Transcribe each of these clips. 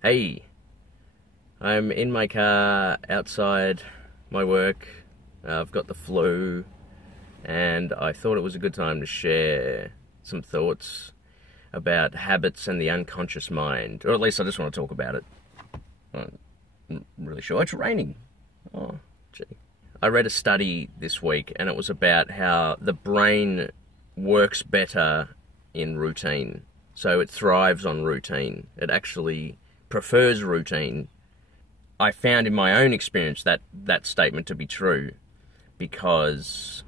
Hey, I'm in my car outside my work. I've got the flu, and I thought it was a good time to share some thoughts about habits and the unconscious mind, or at least I just want to talk about it. I'm not really sure. It's raining. Oh, gee. I read a study this week, and it was about how the brain works better in routine. So it thrives on routine. It actually prefers routine. I found in my own experience that statement to be true, because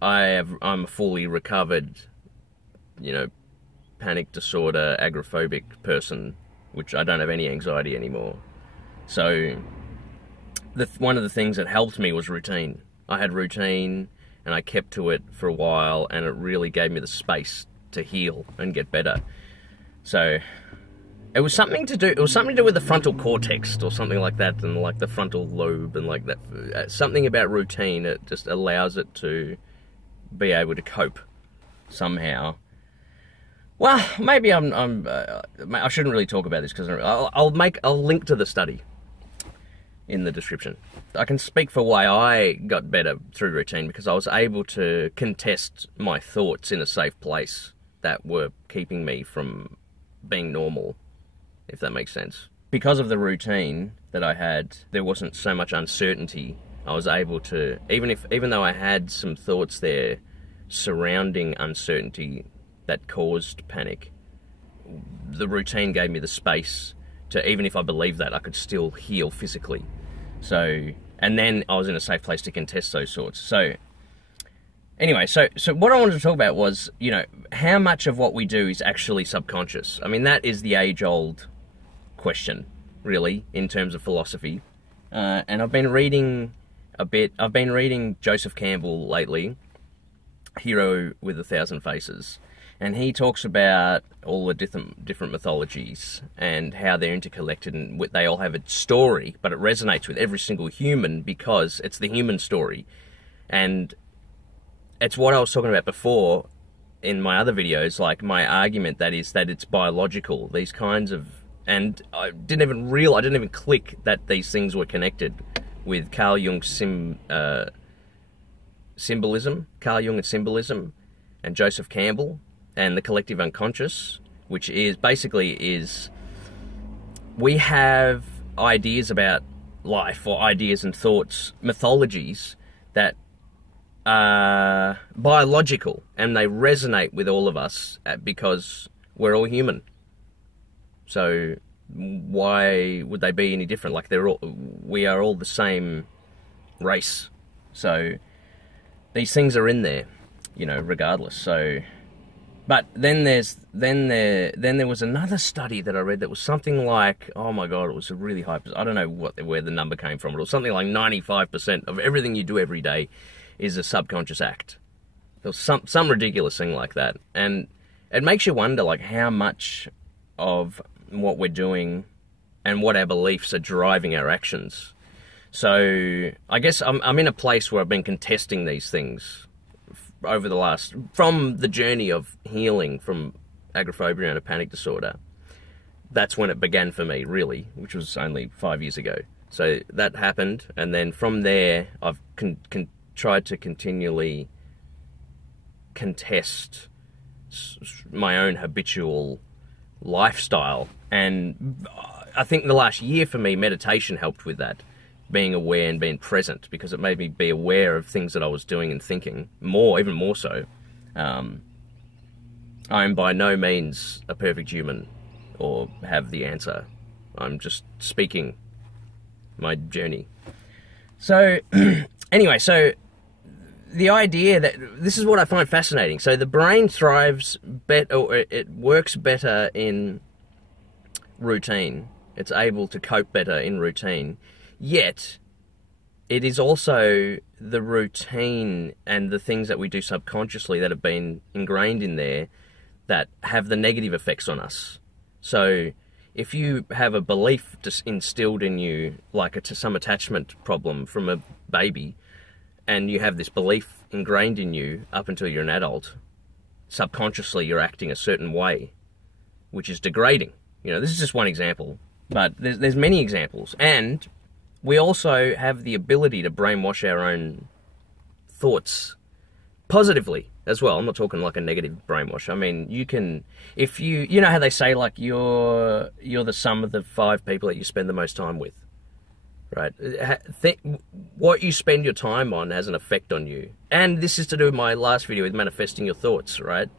I'm a fully recovered, panic disorder, agoraphobic person, which I don't have any anxiety anymore. So one of the things that helped me was routine. I had routine, and I kept to it for a while, and it really gave me the space to heal and get better. So it was something to do with the frontal cortex or something like that, and like the frontal lobe, and like that. Something about routine, it just allows it to be able to cope somehow. Well, maybe I shouldn't really talk about this, because I'll link to the study in the description. I can speak for why I got better through routine, because I was able to contest my thoughts in a safe place that were keeping me from being normal, if that makes sense. Because of the routine that I had, there wasn't so much uncertainty. I was able to, even though I had some thoughts there surrounding uncertainty that caused panic, the routine gave me the space to, even if I believed that, I could still heal physically. So, and then I was in a safe place to contest those thoughts. So anyway, so what I wanted to talk about was, how much of what we do is actually subconscious. I mean, that is the age-old question, really, in terms of philosophy. And I've been reading a bit. I've been reading Joseph Campbell lately, Hero with 1,000 Faces. And he talks about all the different mythologies and how they're interconnected, and they all have a story, but it resonates with every single human because it's the human story. And it's what I was talking about before in my other videos, like my argument that it's biological, these kinds of, and I didn't even click that these things were connected with Carl Jung's symbolism, Carl Jung and symbolism, and Joseph Campbell and the collective unconscious, which is basically we have ideas about life, or ideas and thoughts, mythologies that are biological, and they resonate with all of us because we're all human. So why would they be any different? Like we are all the same race. So these things are in there, regardless. So, but then there was another study that I read that was something like, oh my god, it was a really high. I don't know where the number came from, but it was something like 95% of everything you do every day is a subconscious act. There was some ridiculous thing like that, and it makes you wonder, like, how much of what we're doing and what our beliefs are driving our actions. So I guess I'm in a place where I've been contesting these things over from the journey of healing from agoraphobia and a panic disorder. That's when it began for me, really, which was only 5 years ago. So that happened, and then from there, I've tried to continually contest my own habitual lifestyle. And I think the last year for me, meditation helped with that. Being aware and being present, because it made me be aware of things that I was doing and thinking even more so. I am by no means a perfect human or have the answer. I'm just speaking my journey. So anyway, so the idea that this is what I find fascinating. So the brain thrives better, or it works better in routine. It's able to cope better in routine. Yet, it is also the routine and the things that we do subconsciously that have been ingrained in there that have the negative effects on us. So, if you have a belief just instilled in you, like some attachment problem from a baby, and you have this belief ingrained in you up until you're an adult, subconsciously you're acting a certain way, which is degrading. You know, this is just one example, but there's many examples. And we also have the ability to brainwash our own thoughts positively as well. I'm not talking like a negative brainwash. I mean, you can, if you know how they say, like, you're the sum of the 5 people that you spend the most time with, right? What you spend your time on has an effect on you. And this is to do with my last video with manifesting your thoughts, right?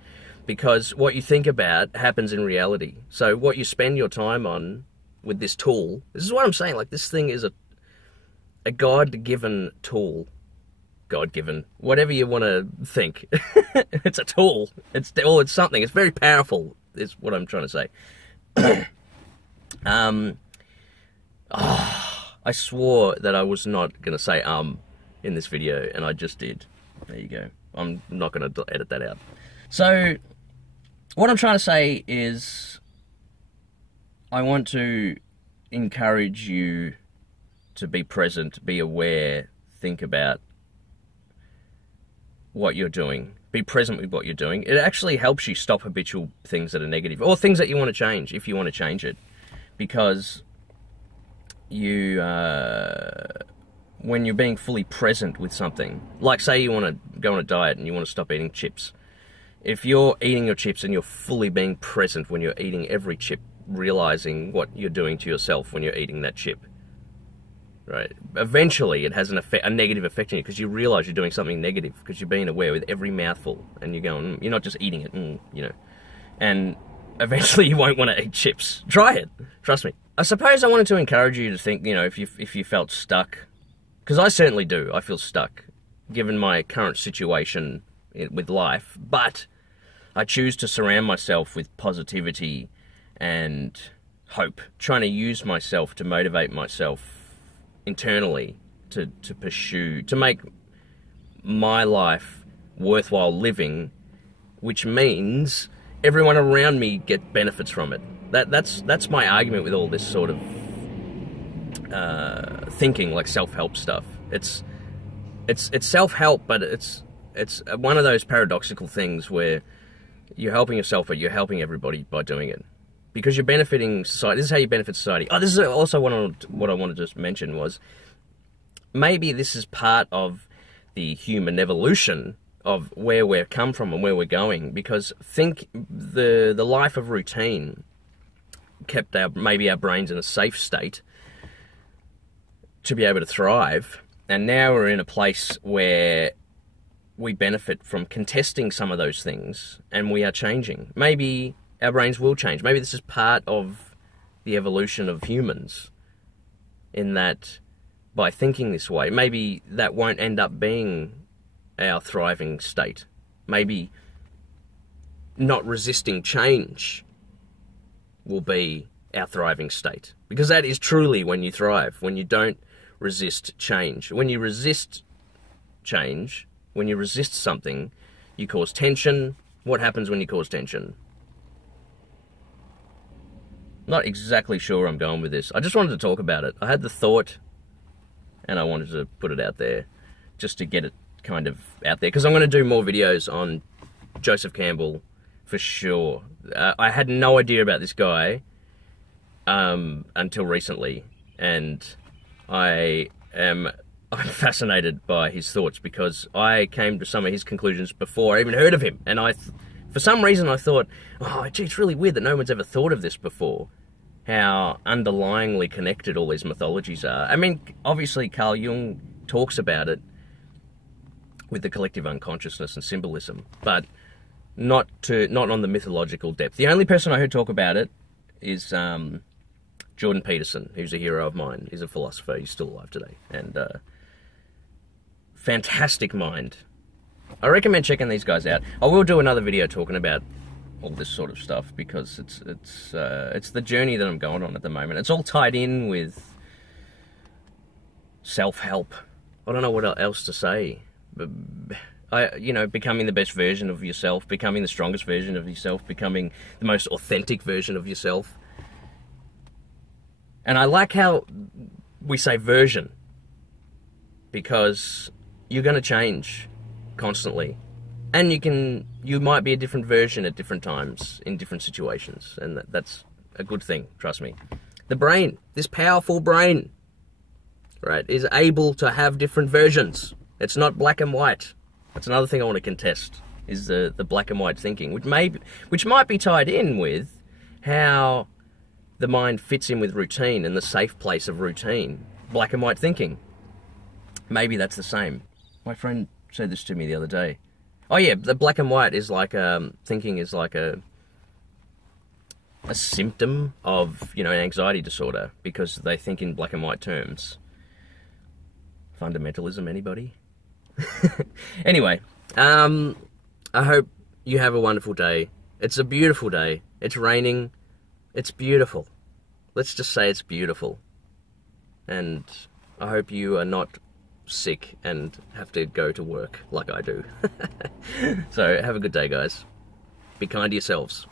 Because what you think about happens in reality. So what you spend your time on with this tool, this is what I'm saying, like, this thing is a God-given tool. God-given, whatever you want to think. It's a tool. It's something. It's very powerful, is what I'm trying to say. I swore that I was not going to say in this video, and I just did. There you go. I'm not going to edit that out. So, what I'm trying to say is, I want to encourage you to be present, be aware, think about what you're doing. Be present with what you're doing. It actually helps you stop habitual things that are negative, or things that you want to change, if you want to change it. Because you, when you're being fully present with something, like say you want to go on a diet and you want to stop eating chips. If you're eating your chips and you're fully being present when you're eating every chip, realizing what you're doing to yourself when you're eating that chip, right? Eventually it has an effect, a negative effect on you, because you realize you're doing something negative, because you're being aware with every mouthful, and you're going, you're not just eating it, you know, and eventually you won't want to eat chips. Try it. Trust me. I suppose I wanted to encourage you to think, you know, if you felt stuck, because I certainly do. I feel stuck, given my current situation with life, but I choose to surround myself with positivity and hope, trying to use myself to motivate myself internally to pursue, to make my life worthwhile living, which means everyone around me get benefits from it. That's my argument with all this sort of thinking, like self-help stuff. It's self-help, but it's one of those paradoxical things where you're helping yourself, but you're helping everybody by doing it, because you're benefiting society. This is how you benefit society. Oh, this is also what I wanted to just mention was, maybe this is part of the human evolution of where we've come from and where we're going, because think the life of routine kept maybe our brains in a safe state to be able to thrive, and now we're in a place where we benefit from contesting some of those things, and we are changing. Maybe our brains will change. Maybe this is part of the evolution of humans, in that by thinking this way, maybe that won't end up being our thriving state. Maybe not resisting change will be our thriving state, because that is truly when you thrive, when you don't resist change. When you resist change, when you resist something, you cause tension. What happens when you cause tension? Not exactly sure where I'm going with this. I just wanted to talk about it. I had the thought, and I wanted to put it out there, just to get it kind of out there, because I'm going to do more videos on Joseph Campbell for sure. I had no idea about this guy until recently, and I'm fascinated by his thoughts, because I came to some of his conclusions before I even heard of him, and for some reason I thought, oh gee, it's really weird that no one's ever thought of this before, how underlyingly connected all these mythologies are. I mean, obviously Carl Jung talks about it with the collective unconsciousness and symbolism, but not on the mythological depth. The only person I heard talk about it is Jordan Peterson, who's a hero of mine. He's a philosopher. He's still alive today, and fantastic mind. I recommend checking these guys out. I will do another video talking about all this sort of stuff, because it's the journey that I'm going on at the moment. It's all tied in with self-help. I don't know what else to say. You know, becoming the best version of yourself, becoming the strongest version of yourself, becoming the most authentic version of yourself. And I like how we say version, because you're going to change constantly, and you might be a different version at different times in different situations, and that's a good thing, trust me. The brain, this powerful brain, right, is able to have different versions. It's not black and white. That's another thing I want to contest, is the black and white thinking, which might be tied in with how the mind fits in with routine and the safe place of routine. Black and white thinking. Maybe that's the same. My friend said this to me the other day. Oh yeah, the black and white is like, thinking is like a symptom of, you know, an anxiety disorder, because they think in black and white terms. Fundamentalism, anybody? Anyway, I hope you have a wonderful day. It's a beautiful day. It's raining. It's beautiful. Let's just say it's beautiful. And I hope you are not sick and have to go to work like I do. So have a good day, guys. Be kind to yourselves.